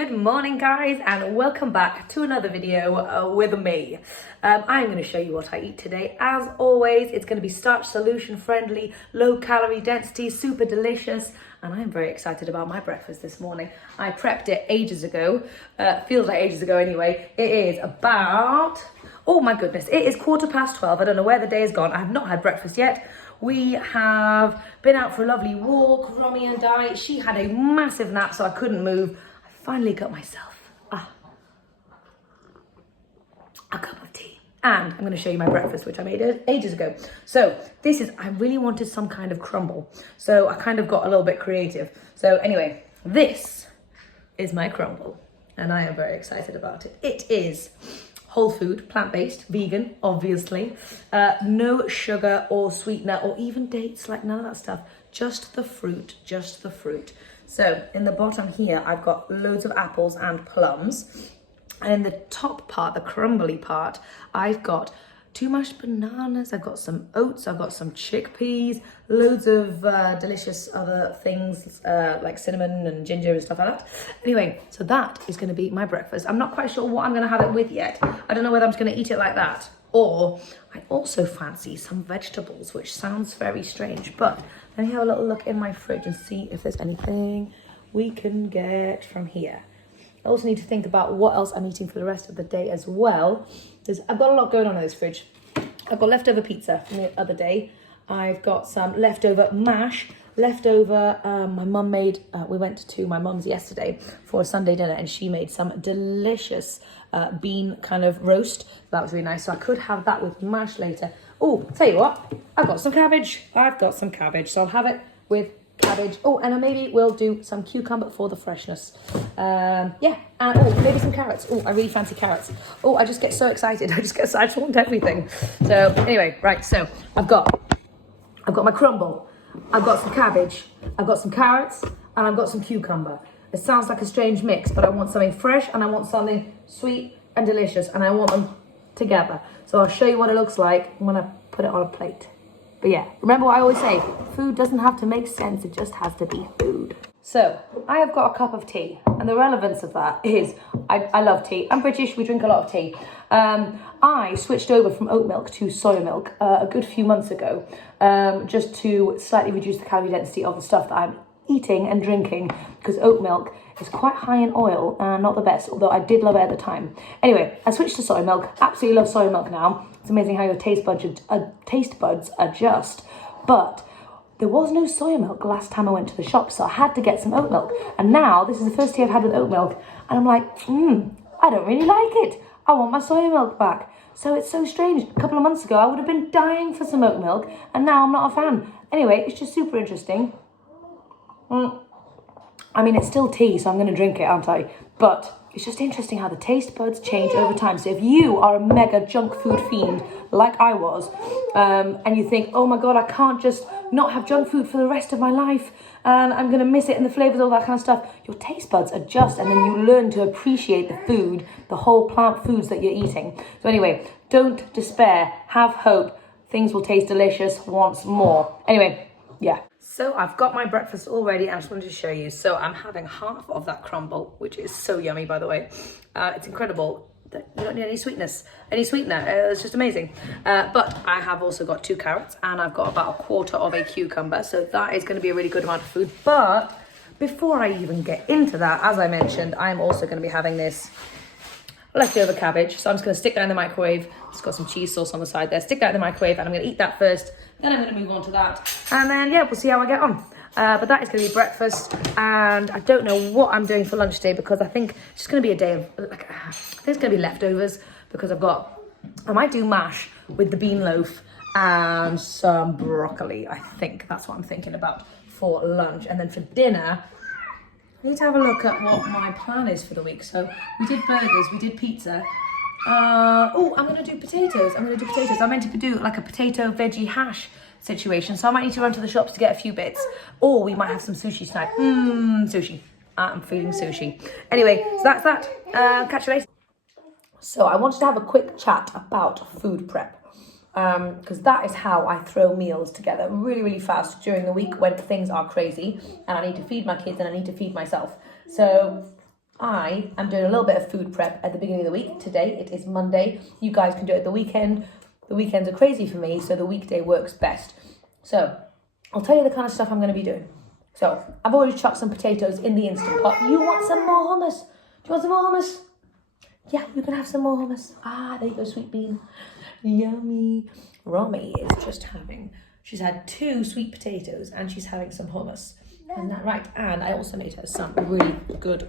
Good morning guys, and welcome back to another video with me. I'm going to show you what I eat today. As always, it's going to be Starch Solution friendly, low calorie density, super delicious, and I'm very excited about my breakfast this morning. I prepped it ages ago, feels like ages ago anyway. It is about, oh my goodness, it is 12:15. I don't know where the day has gone. I have not had breakfast yet. We have been out for a lovely walk, Romy and I. She had a massive nap, so I couldn't move. Finally got myself a cup of tea, and I'm going to show you my breakfast, which I made ages ago. So this is, I really wanted some kind of crumble, so I kind of got a little bit creative. So anyway, this is my crumble, and I am very excited about it. It is whole food, plant-based, vegan, obviously, no sugar or sweetener or even dates, like none of that stuff, just the fruit, just the fruit. So in the bottom here, I've got loads of apples and plums. And in the top part, the crumbly part, I've got 2 mashed bananas, I've got some oats, I've got some chickpeas, loads of delicious other things like cinnamon and ginger and stuff like that. Anyway, so that is going to be my breakfast. I'm not quite sure what I'm going to have it with yet. I don't know whether I'm just going to eat it like that, or I also fancy some vegetables, which sounds very strange, but let me have a little look in my fridge and see if there's anything we can get from here. I also need to think about what else I'm eating for the rest of the day as well. I've got a lot going on in this fridge. I've got leftover pizza from the other day. I've got some leftover mash, my mum made, we went to my mum's yesterday for a Sunday dinner, and she made some delicious bean kind of roast. That was really nice, so I could have that with mash later. Oh, tell you what, I've got some cabbage, so I'll have it with cabbage. Oh, and maybe we'll do some cucumber for the freshness. Yeah, and maybe some carrots. Oh, I really fancy carrots. Oh, I just get so excited. I just want everything. So anyway, right, so I've got my crumble, I've got some cabbage, I've got some carrots, and I've got some cucumber. It sounds like a strange mix, but I want something fresh and I want something sweet and delicious, and I want them together. So I'll show you what it looks like when I put it on a plate. But yeah, remember what I always say, food doesn't have to make sense, it just has to be food. So, I have got a cup of tea, and the relevance of that is, I love tea. I'm British, we drink a lot of tea. I switched over from oat milk to soy milk a good few months ago, just to slightly reduce the calorie density of the stuff that I'm eating and drinking, because oat milk is quite high in oil and not the best, although I did love it at the time. Anyway, I switched to soy milk, absolutely love soy milk now. It's amazing how your taste buds adjust. But there was no soy milk last time I went to the shop, so I had to get some oat milk. And now, this is the first tea I've had with oat milk, and I'm like, I don't really like it. I want my soy milk back. So it's so strange. A couple of months ago, I would have been dying for some oat milk, and now I'm not a fan. Anyway, it's just super interesting. I mean, it's still tea, so I'm going to drink it, aren't I? But it's just interesting how the taste buds change over time. So if you are a mega junk food fiend like I was, and you think, oh my God, I can't just not have junk food for the rest of my life, and I'm going to miss it and the flavors, all that kind of stuff, your taste buds adjust, and then you learn to appreciate the food, the whole plant foods that you're eating. So anyway, don't despair, have hope. Things will taste delicious once more. Anyway, yeah. So I've got my breakfast all ready. I just wanted to show you. So I'm having half of that crumble, which is so yummy, by the way. It's incredible that you don't need any sweetener. It's just amazing. But I have also got 2 carrots, and I've got about 1/4 of a cucumber. So that is going to be a really good amount of food. But before I even get into that, as I mentioned, I'm also going to be having this leftover cabbage. So I'm just going to stick that in the microwave. It's got some cheese sauce on the side there. Stick that in the microwave, and I'm going to eat that first. Then I'm going to move on to that. And then, yeah, we'll see how I get on. But that is going to be breakfast. And I don't know what I'm doing for lunch today, because I think it's just going to be a day of, I think it's going to be leftovers, because I might do mash with the bean loaf and some broccoli. I think that's what I'm thinking about for lunch. And then for dinner, I need to have a look at what my plan is for the week. So we did burgers, we did pizza. I'm going to do potatoes. I meant to do like a potato veggie hash situation. So I might need to run to the shops to get a few bits. Or we might have some sushi tonight. Sushi. I'm feeling sushi. Anyway, so that's that. Catch you later. So I wanted to have a quick chat about food prep. Because that is how I throw meals together really, really fast during the week when things are crazy and I need to feed my kids and I need to feed myself. So I am doing a little bit of food prep at the beginning of the week. Today, it is Monday. You guys can do it at the weekend. The weekends are crazy for me, so the weekday works best. So, I'll tell you the kind of stuff I'm going to be doing. So, I've already chucked some potatoes in the Instant Pot. You want some more hummus? Do you want some more hummus? Yeah, you can have some more hummus. Ah, there you go, sweet bean. Yummy. Romy is just having, she's had 2 sweet potatoes and she's having some hummus. Isn't that right? And I also made her some really good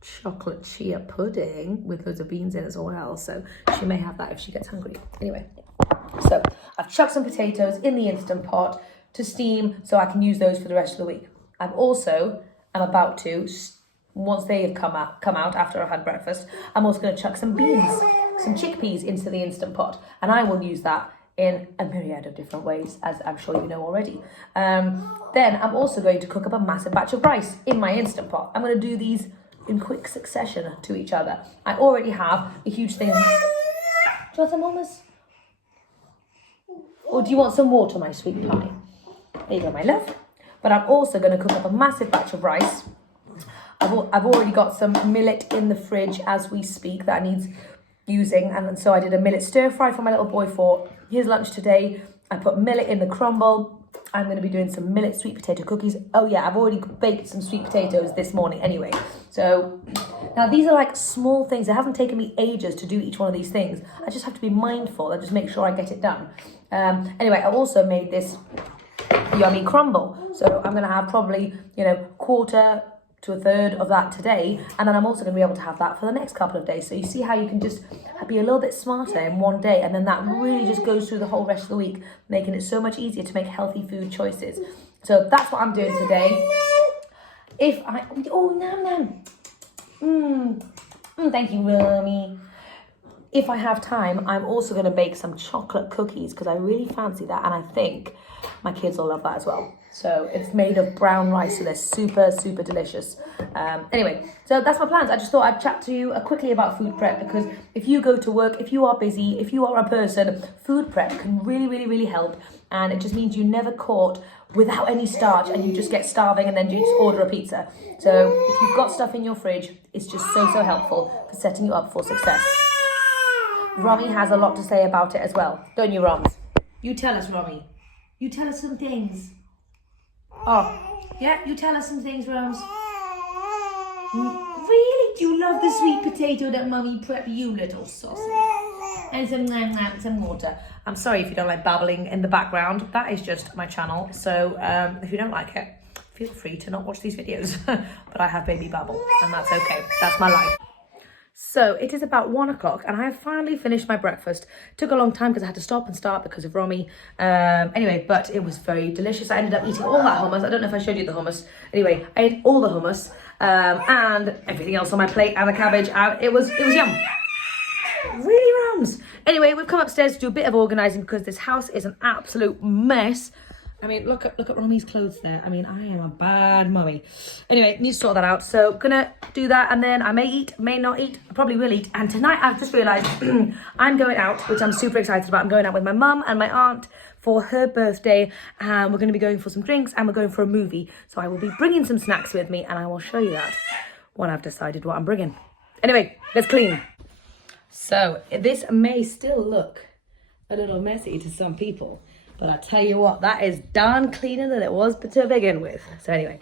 chocolate chia pudding with loads of beans in as well. So she may have that if she gets hungry. Anyway, so I've chucked some potatoes in the Instant Pot to steam so I can use those for the rest of the week. I'm about to, once they have come out after I've had breakfast, I'm also going to chuck some beans, some chickpeas into the Instant Pot, and I will use that in a myriad of different ways, as I'm sure you know already. Then I'm also going to cook up a massive batch of rice in my Instant Pot. I'm going to do these in quick succession to each other. I already have a huge thing. Do you want some hummus? Or do you want some water, my sweet pie? There you go, my love. But I'm also going to cook up a massive batch of rice. I've already got some millet in the fridge as we speak that needs using, and so I did a millet stir fry for my little boy for his lunch today. I put millet in the crumble. I'm going to be doing some millet sweet potato cookies. Oh yeah, I've already baked some sweet potatoes this morning anyway. So now these are like small things. It hasn't taken me ages to do each one of these things. I just have to be mindful and just make sure I get it done. Anyway, I also made this yummy crumble. So I'm going to have probably, quarter to a third of that today, and then I'm also going to be able to have that for the next couple of days. So you see how you can just be a little bit smarter in one day, and then that really just goes through the whole rest of the week, making it so much easier to make healthy food choices. So that's what I'm doing today. Thank you, Romy. If I have time, I'm also going to bake some chocolate cookies because I really fancy that, and I think my kids will love that as well. So it's made of brown rice, so they're super, super delicious. Anyway, so that's my plans. I just thought I'd chat to you quickly about food prep, because if you go to work, if you are busy, if you are a person, food prep can really, really, really help. And it just means you're never caught without any starch and you just get starving and then you just order a pizza. So if you've got stuff in your fridge, it's just so, so helpful for setting you up for success. Romy has a lot to say about it as well. Don't you, Roms? You tell us, Romy. You tell us some things. Oh, yeah, you tell us some things, Rose. Really? Do you love the sweet potato that Mummy prepped you, little sausage? And some water. I'm sorry if you don't like babbling in the background. That is just my channel. So if you don't like it, feel free to not watch these videos. But I have baby babble, and that's okay. That's my life. So it is about 1 o'clock and I have finally finished my breakfast. Took a long time because I had to stop and start because of Romy. Anyway, but it was very delicious. I ended up eating all that hummus. I don't know if I showed you the hummus. Anyway, I ate all the hummus and everything else on my plate and the cabbage, and it was yum. Really rams. Anyway, we've come upstairs to do a bit of organising because this house is an absolute mess. I mean, look at Romy's clothes there. I mean, I am a bad mummy. Anyway, need to sort that out. So, gonna do that, and then I may eat, may not eat. I probably will eat. And tonight, I've just realised I'm going out, which I'm super excited about. I'm going out with my mum and my aunt for her birthday, and we're going to be going for some drinks, and we're going for a movie. So I will be bringing some snacks with me, and I will show you that when I've decided what I'm bringing. Anyway, let's clean. So, this may still look a little messy to some people, but I tell you what, that is darn cleaner than it was to begin with. So anyway,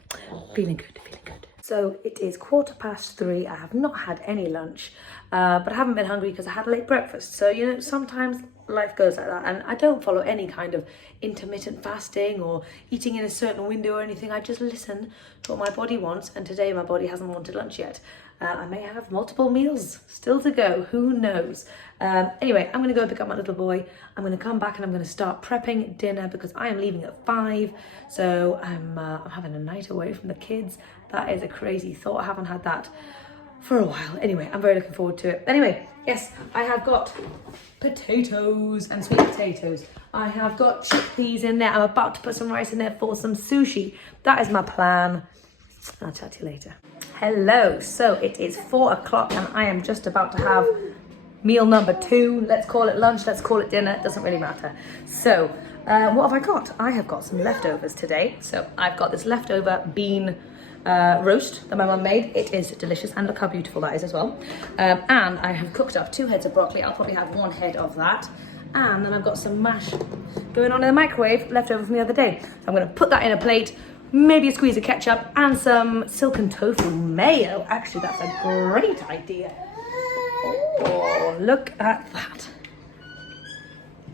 feeling good, feeling good. So it is 3:15. I have not had any lunch, but I haven't been hungry because I had a late breakfast. So, sometimes life goes like that. And I don't follow any kind of intermittent fasting or eating in a certain window or anything. I just listen to what my body wants. And today my body hasn't wanted lunch yet. I may have multiple meals still to go, who knows. Anyway, I'm going to go pick up my little boy. I'm going to come back and I'm going to start prepping dinner because I am leaving at 5. So I'm having a night away from the kids. That is a crazy thought. I haven't had that for a while. Anyway, I'm very looking forward to it. Anyway, yes, I have got potatoes and sweet potatoes. I have got chickpeas in there. I'm about to put some rice in there for some sushi. That is my plan. I'll chat to you later. Hello, so it is 4 o'clock and I am just about to have meal number 2. Let's call it lunch, let's call it dinner, it doesn't really matter. So, what have I got? I have got some leftovers today. So I've got this leftover bean roast that my mum made. It is delicious, and look how beautiful that is as well. And I have cooked up 2 heads of broccoli. I'll probably have 1 head of that. And then I've got some mash going on in the microwave left over from the other day. So I'm going to put that in a plate, maybe a squeeze of ketchup and some silken tofu mayo. Actually, that's a great idea. Oh, look at that.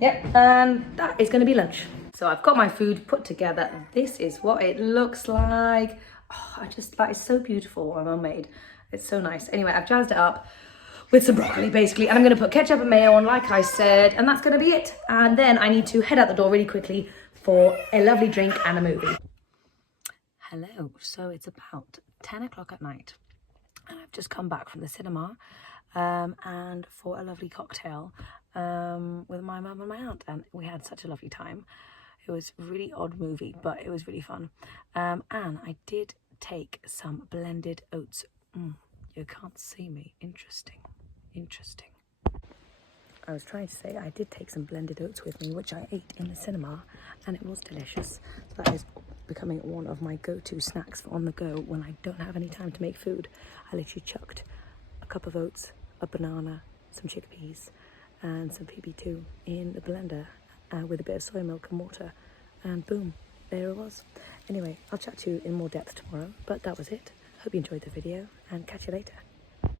Yep, and that is going to be lunch. So I've got my food put together. This is what it looks like. Oh, that is so beautiful what my mum made. It's so nice. Anyway, I've jazzed it up with some broccoli basically, and I'm going to put ketchup and mayo on like I said, and that's going to be it. And then I need to head out the door really quickly for a lovely drink and a movie. Hello, so it's about 10 o'clock at night and I've just come back from the cinema and for a lovely cocktail with my mum and my aunt, and we had such a lovely time. It was a really odd movie, but it was really fun. And I did take some blended oats. You can't see me. Interesting. I was trying to say I did take some blended oats with me, which I ate in the cinema, and it was delicious. So that is becoming one of my go-to snacks for on the go when I don't have any time to make food. I literally chucked a cup of oats, a banana, some chickpeas, and some PB2 in the blender with a bit of soy milk and water, and boom, there it was. Anyway, I'll chat to you in more depth tomorrow, but that was it. Hope you enjoyed the video, and catch you later.